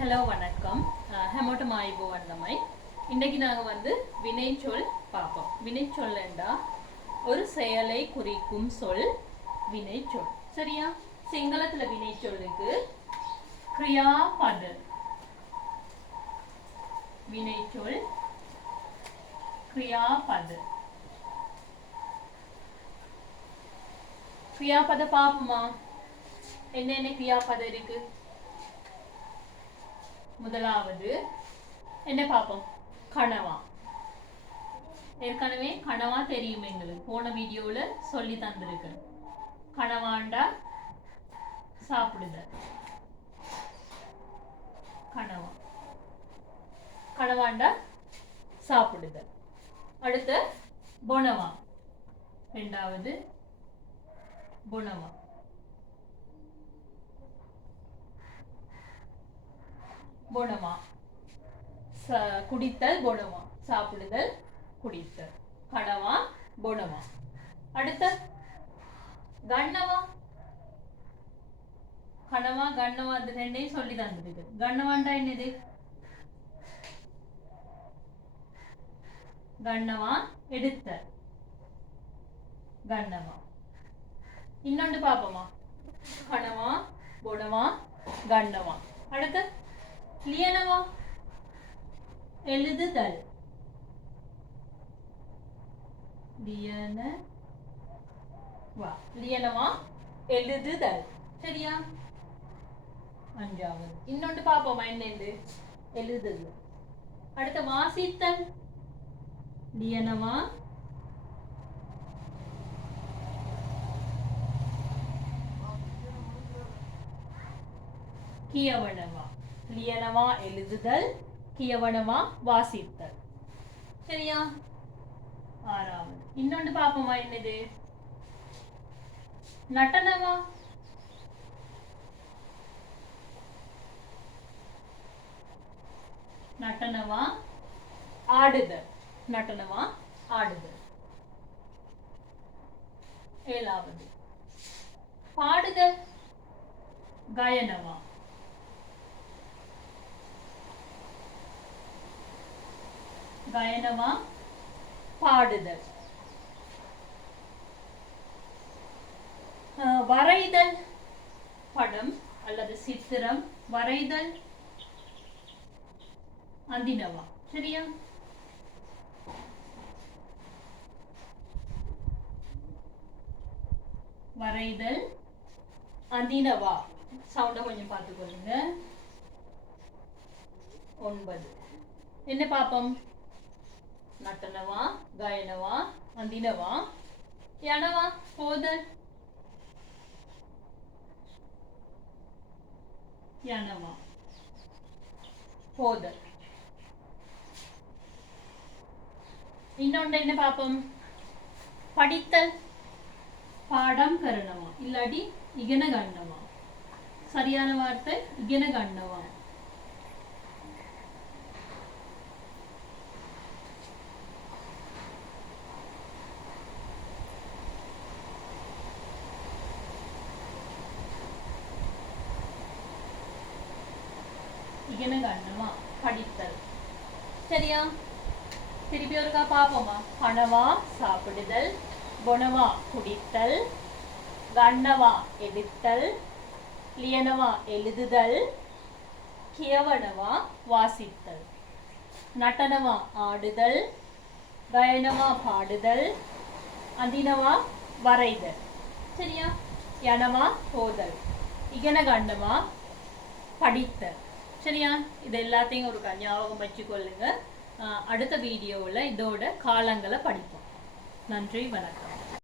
Hello வணக்கம். ஹெமோட்டம் ஆய்போவன் நம்மை இன்றைக்கு நாங்கள் வினைச்சொல் பார்ப்போம். வினைச்சொல் என்றால் ஒரு செயலை குறிக்கும் சொல் வினைச்சொல். சரியா? சிங்களத்தில் வினைச்சொல்லுக்கு கிரியாபத. வினைச்சொல் கிரியாபத. கிரியாபத பார்ப்போமா? என்னென்ன கிரியாபதம் இருக்கு? முதலாவது என்ன பார்ப்போம்? கனவா. ஏற்கனவே கனவா தெரியும், எங்களுக்கு போன வீடியோவில் சொல்லி தந்திருக்கு. கனவாண்டா சாப்பிடுதல். கனவா கனவாண்டா சாப்பிடுதல். அடுத்து பொனவா. ரெண்டாவது பொனவா. பொனவா குடித்தல். பொனவா சாப்பிடுதல், குடித்தல். கனவா பொனவா. அடுத்த கண்ணவா. கனவா கண்ணவா அது ரெண்டையும் சொல்லி தந்துருக்கு. கண்ணவாண்டா என்னது? கண்ணவா எடுத்த. கண்ணவா. இன்னொன்று பாப்போமா? கனவா பொனவா கண்ணவா. அடுத்த லியனவா எழுதுதல். லியனவா. லியனவா எழுதுதல். சரியா? அஞ்சாவது இன்னொன்று பார்ப்போமா? என்னென்று எழுதுதல். அடுத்த வாசித்தல். லியனவா கியவனவா. லியனவா எழுதுதல், கியவனவா வாசித்தல். சரியா? ஆறாவது இன்னொன்று பார்ப்போமா? என்னது? நடனவா. நடனவா ஆடுதல். நடனவா ஆடுதல். ஏழாவது பாடுதல். கயனவா. கயனவா பாடுதல். வரைதல். படம் அல்லது சித்திரம் வரைதல். அந்தினவா. சரியா? வரைதல் அந்தினவா. சவுண்ட கொஞ்சம் பார்த்துக்கொள்ளுங்க. 9 என்ன பாப்போம்? நடனவா, கயனவா, அந்தினவா, யனவா போதல். யனவா போதல். இன்னொன்று என்ன பாப்போம்? படித்தல். பாடம் கரணவா இல்லாடி இகன கண்ணவா. சரியான வார்த்தை இகன கண்ணவா. இகன கண்ணவா படித்தல். சரியா? திருப்பி ஒருக்கா பாப்போமா? கனவா சாப்பிடுதல், பொனவா குடித்தல், கண்ணவா எடுத்தல், லியனவா எழுதுதல், கியவனவா வாசித்தல், நடனவா ஆடுதல், கயனவா பாடுதல், அந்தினவா வரைதல். சரியா? யனவா போதல், இகன கண்ணவா படித்தல். சரியா? இது எல்லாத்தையும் ஒரு ஞாபகம் வச்சுக்கொள்ளுங்க. அடுத்த வீடியோவில் இதோட காலங்களை படிப்போம். நன்றி, வணக்கம்.